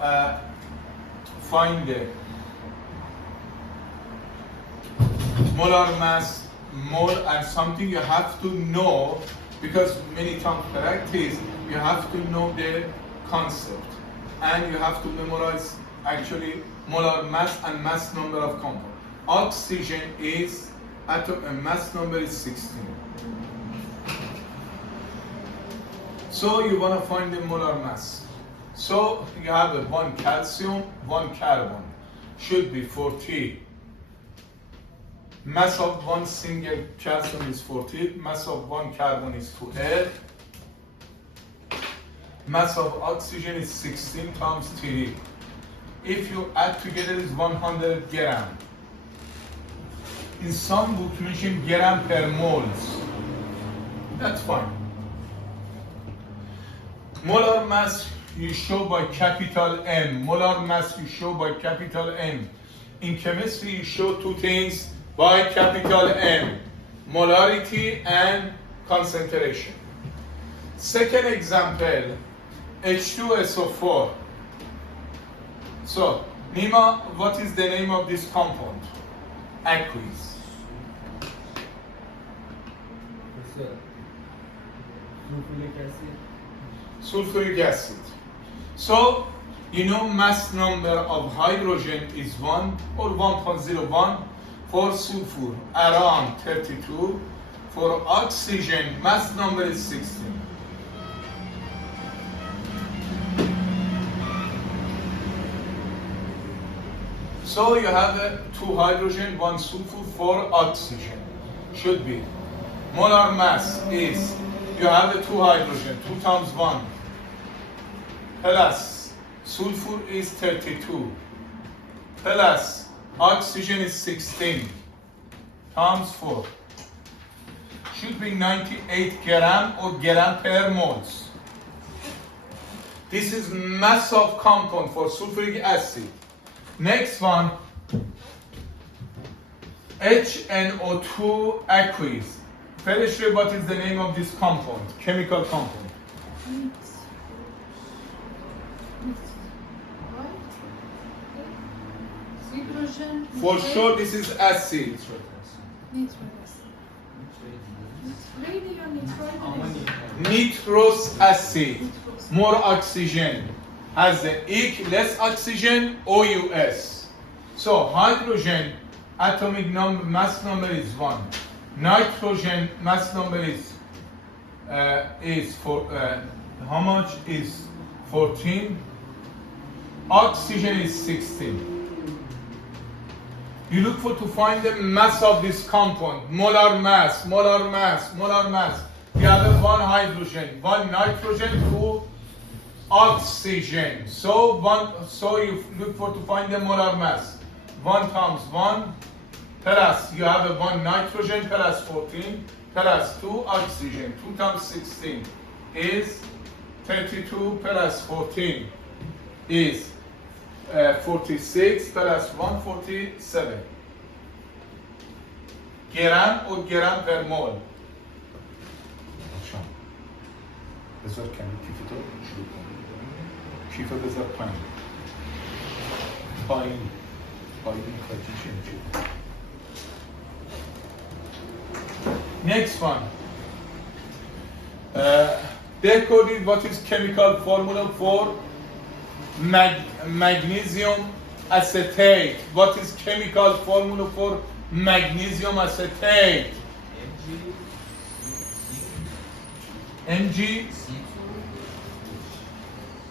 uh, find the molar mass, mole, and something you have to know, because many times practice, you have to know the concept, and you have to memorize actually molar mass and mass number of compound. Oxygen is mass number is 16. So you want to find the molar mass. So you have a 1 calcium, 1 carbon, should be 40. Mass of one single calcium is 40, mass of 1 carbon is 12, mass of oxygen is 16 times 3. If you add together is 100 gram. In some book mention gram per moles. That's fine. Molar mass you show by capital M. Molar mass you show by capital M. In chemistry you show two things by capital M: molarity and concentration. Second example, H2SO4. So, Nima, what is the name of this compound? Aqueous. Sulfuric acid. So, you know mass number of hydrogen is 1 or 1.01. For sulfur, around 32. For oxygen, mass number is 16. So you have 2 hydrogen, 1 sulfur, 4 oxygen. Should be. Molar mass is, you have 2 hydrogen, 2 times 1, plus sulfur is 32, plus oxygen is 16 times 4. Should be 98 gram or gram per moles. This is mass of compound for sulfuric acid. Next one, HNO2 aqueous. Very sure what is the name of this compound, chemical compound? For sure this is acid. Nitrous acid. More oxygen. Has the EC, less oxygen, OUS. So hydrogen atomic number, mass number is 1. Nitrogen mass number is how much is 14. Oxygen is 16. You look for to find the mass of this compound, molar mass, molar mass, molar mass. You have 1 hydrogen, 1 nitrogen, 2 oxygen. So you look for to find the molar mass. 1 times 1 plus you have 1 nitrogen plus 14 plus 2 oxygen. 2 times 16 is 32 plus 14 is 46 plus 147 gram or gram per mole. بذار کمی کیفتو شروع کنیم. کیفو بذار پایین. پایین کاتیشن شد. Next one. Decoded what is chemical formula for magnesium acetate. What is chemical formula for magnesium acetate? Mg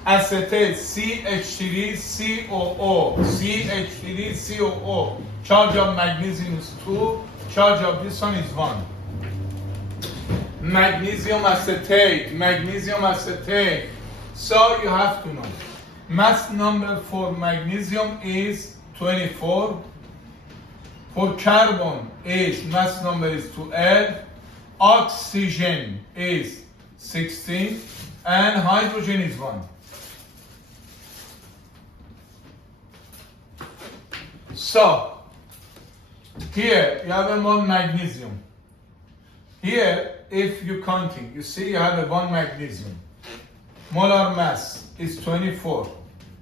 acetate, CH3COO. CH3COO. Charge of magnesium is 2. Charge of this one is 1. Magnesium acetate. Magnesium acetate. So you have to know. Mass number for magnesium is 24. For carbon is mass number is 12. Oxygen is 16 and hydrogen is 1. So here you have 1 magnesium. Here if you counting, you see you have 1 magnesium. Molar mass is 24.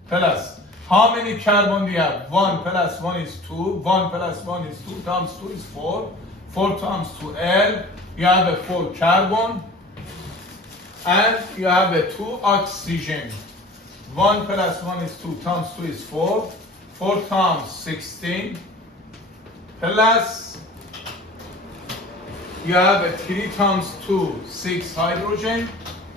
plus. How many carbon do you have? 1 plus 1 is 2. 1 plus 1 is 2 times 2 is 4. 4 times 12. You have a 4 carbon. And you have a 2 oxygen. 1 plus 1 is 2 times 2 is 4. 4 times 16. Plus you have a 3 times 2, 6 hydrogen.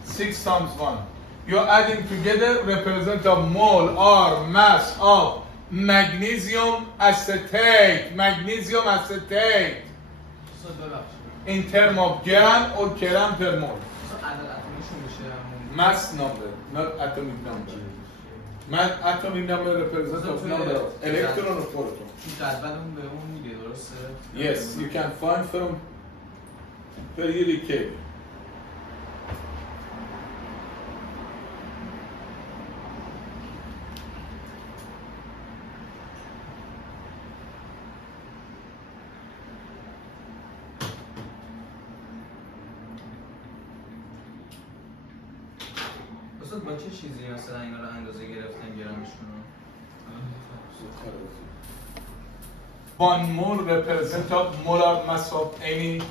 6 times 1. You're adding together represent a molar mass of magnesium acetate. Magnesium acetate. In terms of gram or gram per mole. Mass number, not atomic number. Atomic number represents of number of electron or proton. Yes, you can find from periodic table. با چه چیزی مثلا اینا رو اندازه گرفتن گرمشون رو؟ 1 mole represents of molar mass of any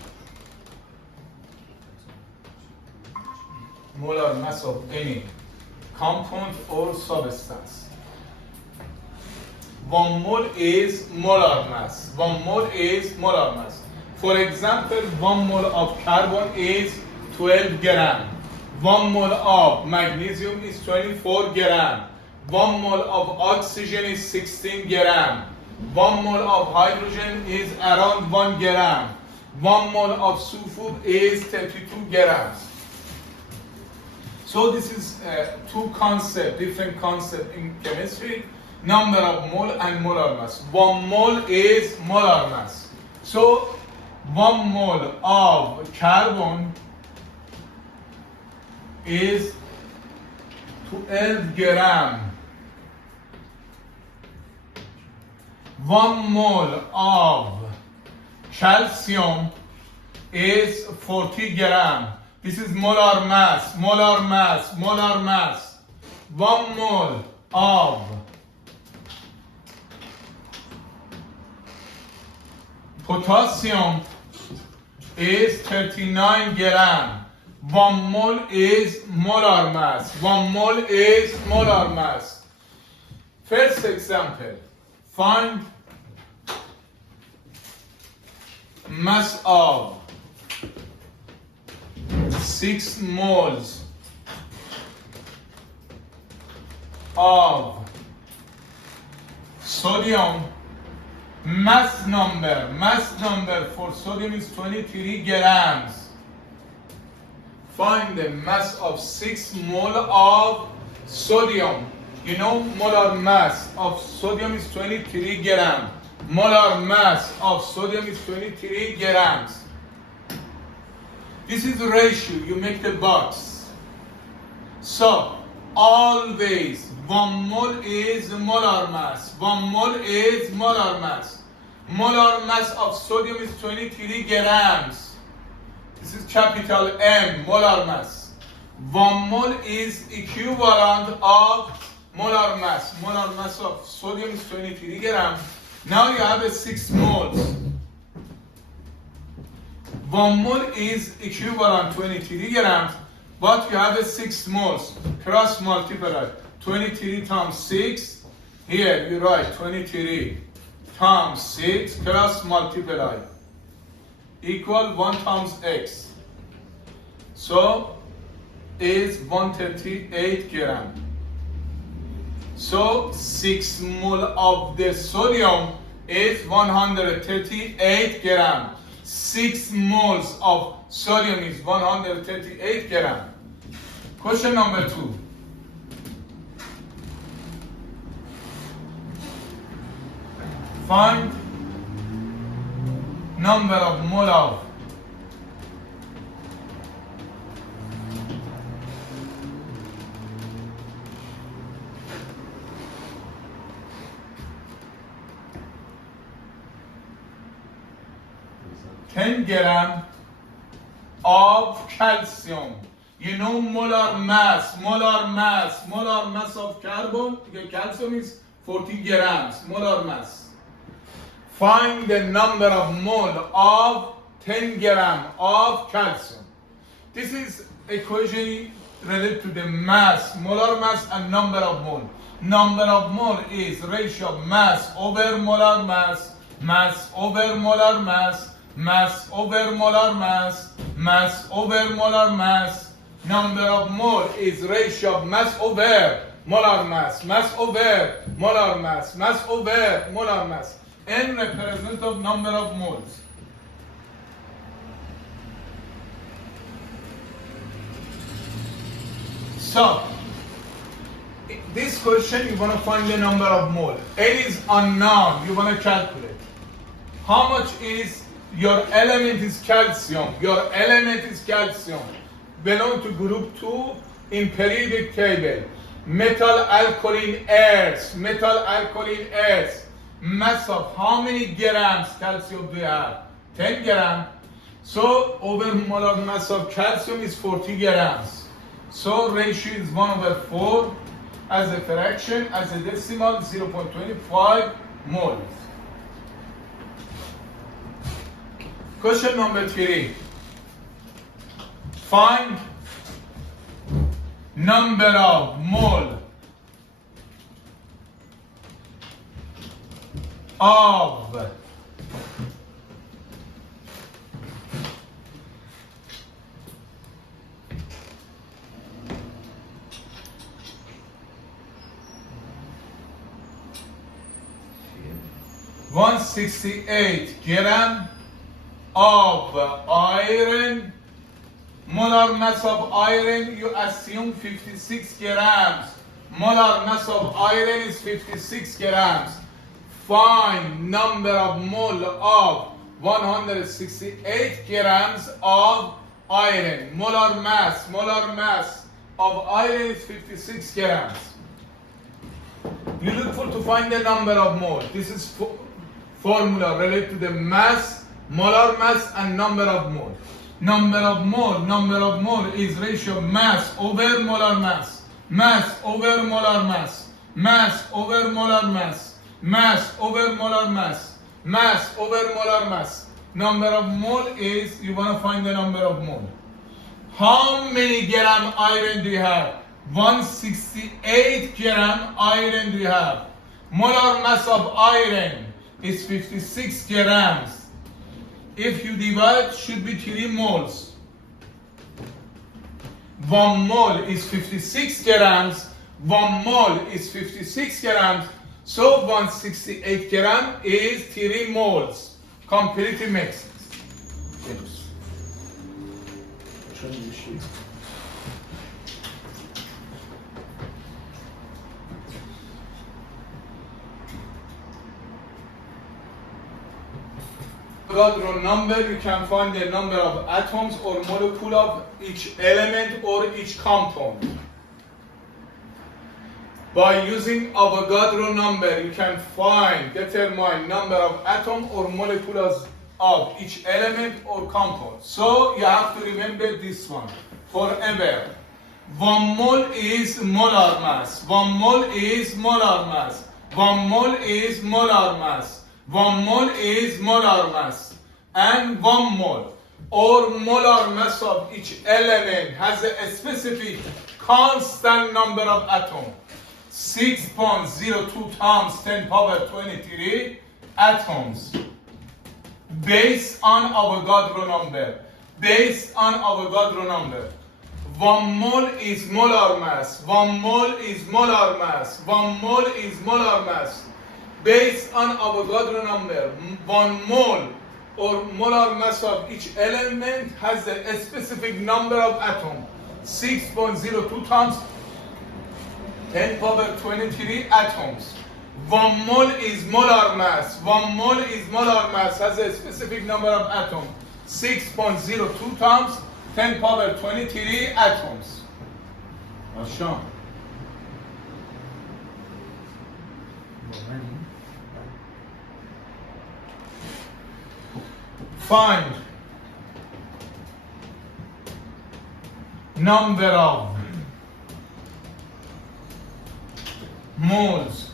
compound or substance. 1 mole is molar mass. 1 mole is molar mass. For example, 1 mole of carbon is 12 gram. 1 mole of magnesium is 24 gram. 1 mole of oxygen is 16 gram. 1 mole of hydrogen is around 1 gram. 1 mole of sulfur is 32 grams. So this is different concept in chemistry. Number of mole and molar mass. 1 mole is molar mass. So 1 mole of carbon is 12 gram. 1 mole of calcium is 40 gram. This is molar mass. 1 mole of potassium is 39 gram. 1 mole is molar mass. 1 mole is molar mass. First example, find mass of 6 moles of sodium. Mass number for sodium is 23 grams. Find the mass of 6 mole of sodium. You know molar mass of sodium is 23 grams. Molar mass of sodium is 23 grams. This is the ratio. You make the box. So always 1 mole is molar mass. 1 mole is molar mass. Molar mass of sodium is 23 grams. This is capital M, molar mass. 1 mole is equivalent of molar mass. Molar mass of sodium is 23 grams. Now you have a 6 moles. 1 mole is equivalent 23 grams, but you have a 6 moles. Cross multiply. 23 times 6. Here you write 23 times 6. Cross multiply. Equal 1 times x. So is 138 gram. So 6 mole of the sodium is 138 gram. 6 moles of sodium is 138 gram. Question number 2. Find number of mole of (10 gram) of calcium. You know molar mass of calcium is 40 grams, molar mass. Find the number of mole of 10 gram of calcium. This is equation related to the mass, molar mass and number of mole. Number of mole is ratio of mass over molar mass, mass over molar mass, mass over molar mass, mass over molar mass. Number of mole is ratio of mass over molar mass, mass over molar mass, mass over molar mass. N represents of number of moles. So, this question you want to find the number of mole. N is unknown, you want to calculate. How much is your element is calcium? Your element is calcium. Belong to group 2 in periodic table. Metal alkaline earths. Metal alkaline earths. Mass of how many grams calcium do you have? 10 grams. So over molar mass of calcium is 40 grams. So ratio is 1/4 as a fraction, as a decimal 0.25 moles. Question number 3. Find number of mole of 168 gram of iron. Molar mass of iron, you assume 56 grams. Molar mass of iron is 56 grams. Find number of mole of 168 grams of iron. Molar mass of iron is 56 grams. You look for to find the number of mole. This is formula related to the mass, molar mass and number of mole. Number of mole is ratio of mass over molar mass, mass over molar mass, mass over molar mass, mass over molar mass, mass over molar mass. Number of mole is, you want to find the number of mole. How many gram iron do you have? 168 gram iron do you have. Molar mass of iron is 56 grams. If you divide, should be 3 moles. 1 mole is 56 grams. 1 mole is 56 grams. So 168 grams is 3 moles. Completely makes sense. Avogadro number, you can find the number of atoms or molecule of each element or each compound. By using Avogadro number, you can determine number of atom or molecules of each element or compound. So you have to remember this one forever. 1 mole is molar mass. 1 mole is molar mass. 1 mole is molar mass. 1 mole is molar mass, and 1 mole or molar mass of each element has a specific constant number of atoms. 6.02 times 10 power 23 atoms. Based on Avogadro number. Based on Avogadro number. 1 mole is molar mass. 1 mole is molar mass. 1 mole is molar mass. Based on Avogadro number, 1 mole or molar mass of each element has a specific number of atoms. 6.02 times 10 power 23 atoms. 1 mole is molar mass. 1 mole is molar mass has a specific number of atoms. 6.02 times 10 power 23 atoms. Ashan. Find number of moles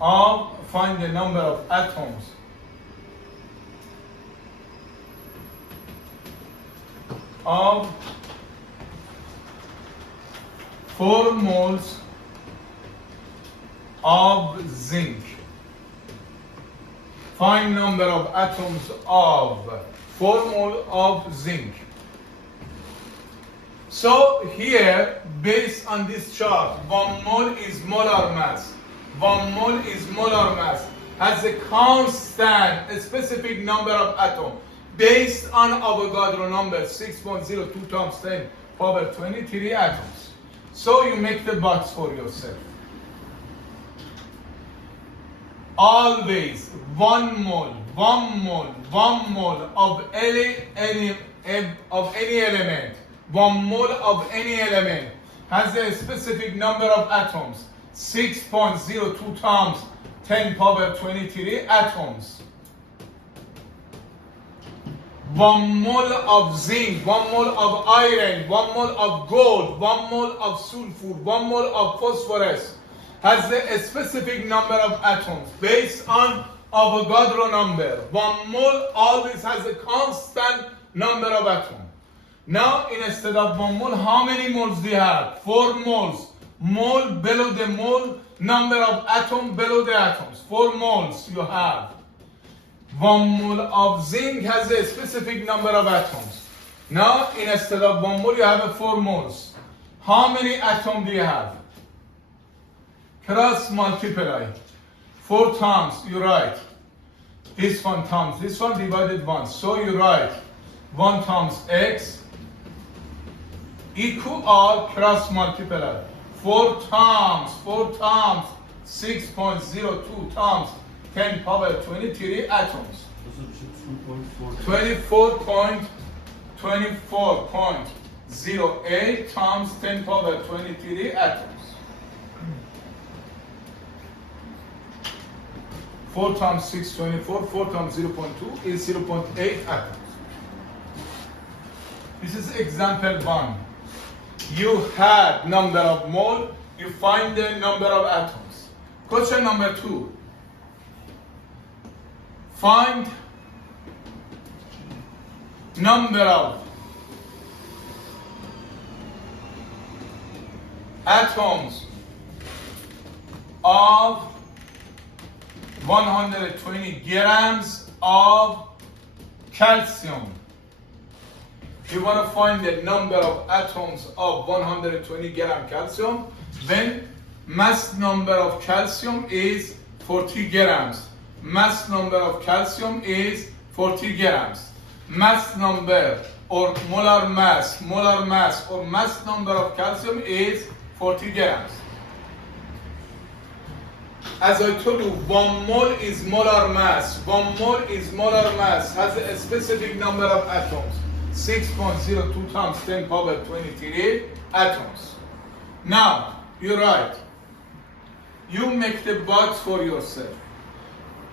of, find the number of atoms of 4 moles of zinc. Find number of atoms of 4 mole of zinc. So here, based on this chart, 1 mole is molar mass. 1 mole is molar mass. Has a constant, a specific number of atoms. Based on Avogadro number, 6.02 times 10 power 23 atoms. So you make the box for yourself. Always 1 mole of any element, 1 mole of any element has a specific number of atoms, 6.02 times 10 power 23 atoms. 1 mole of zinc, 1 mole of iron, 1 mole of gold, 1 mole of sulfur, 1 mole of phosphorus has a specific number of atoms based on Avogadro number. 1 mole always has a constant number of atoms. Now, instead of 1 mole, how many moles do you have? 4 moles. Mole below the mole, number of atom below the atoms. 4 moles you have. 1 mole of zinc has a specific number of atoms. Now, instead of 1 mole, you have 4 moles. How many atoms do you have? Cross multiply. 4 times, you write. This one times this one divided 1. So you write 1 times x equal cross multiply. 4 times 6.02 times 10 power 23 atoms. 24.08 times 10 power 23 atoms. 4 times 6, 24, 4 times 0.2 is 0.8 atoms. This is example 1. You had number of mole, you find the number of atoms. Question number 2. Find number of atoms of 120 grams of calcium. You want to find the number of atoms of 120 gram calcium, then mass number of calcium is 40 grams. Mass number of calcium is 40 grams. Mass number or molar mass or mass number of calcium is 40 grams. As I told you, 1 mole is molar mass. 1 mole is molar mass, has a specific number of atoms. 6.02 times 10 power 23 atoms. Now, you write. You make the box for yourself.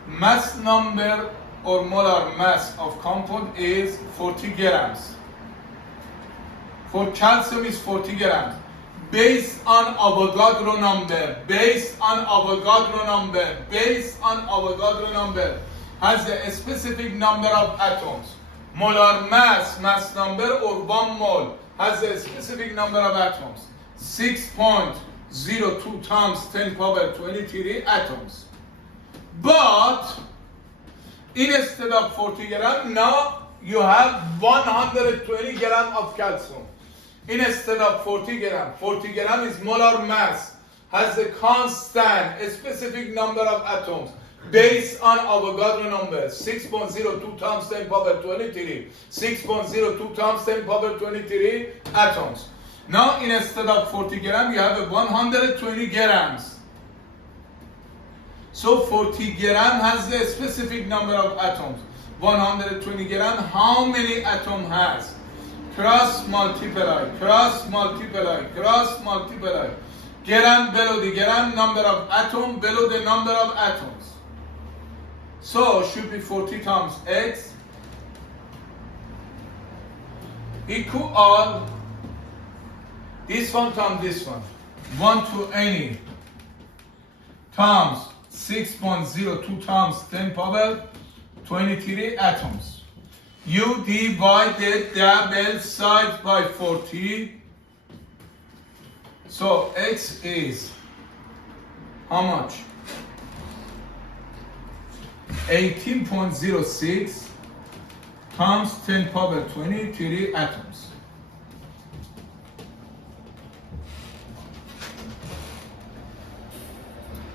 Mass number or molar mass of compound is 40 grams. For calcium is 40 grams. Based on Avogadro number, has a specific number of atoms. Molar mass number or 1 mole has a specific number of atoms. 6.02 times 10 power 23 atoms. But instead of 40 gram, now you have 120 gram of calcium. Instead of 40 gram is molar mass, has a constant, a specific number of atoms based on Avogadro number, 6.02 times 10 power 23, 6.02 times 10 power 23 atoms. Now instead of 40 gram, you have 120 grams. So 40 gram has a specific number of atoms. 120 gram, how many atom has? Cross multiply. Gram below the gram, number of atom below the number of atoms. So should be 40 times x equal this one times this one. 1 to any times 6.02 times 10 power 23 atoms. You divided double side by 40. So X is how much? 18.06 times 10 power 23 atoms.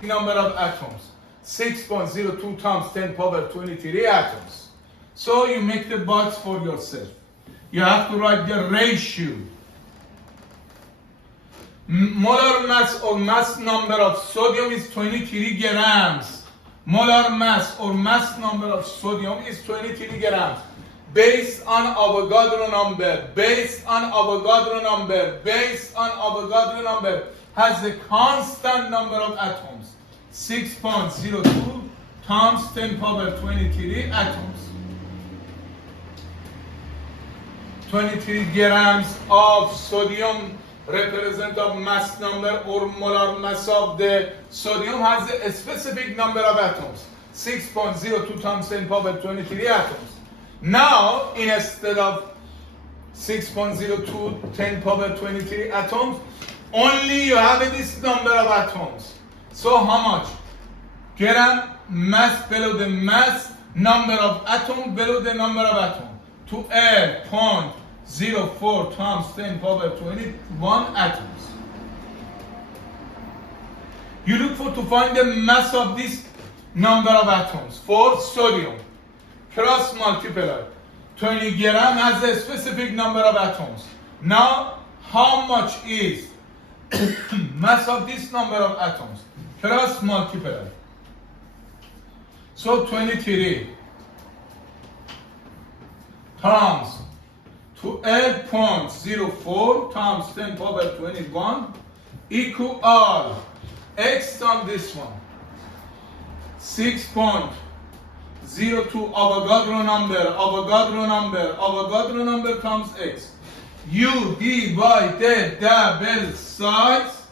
Number of atoms 6.02 times 10 power 23 atoms. So you make the box for yourself. You have to write the ratio. Molar mass or mass number of sodium is 23 grams. Molar mass or mass number of sodium is 23 grams. Based on Avogadro number, based on Avogadro number, based on Avogadro number, has a constant number of atoms. 6.02 times 10 power 23 atoms. 23 grams of sodium represent of mass number or molar mass of the sodium has a specific number of atoms. 6.02 times 10 power 23 atoms. Now, instead of 6.02 10 power 23 atoms, only you have this number of atoms. So how much? Gram mass below the mass, number of atoms below the number of atoms. To add 0.04 times 10 power 21 atoms. You look for to find the mass of this number of atoms for sodium. Cross multiply. 20 gram has a specific number of atoms. Now, how much is mass of this number of atoms? Cross multiply. So 23 times 12.04 times 10 power 21 equal X times this one. 6.02 Avogadro number times X. You divided double sides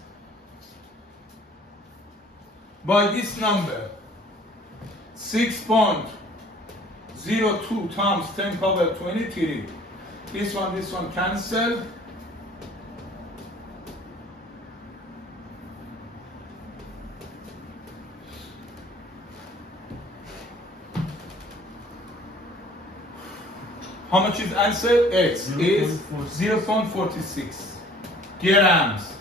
by this number. 6.02 times 10 power 23. This one cancel. How much is answer? X is 0.46 grams.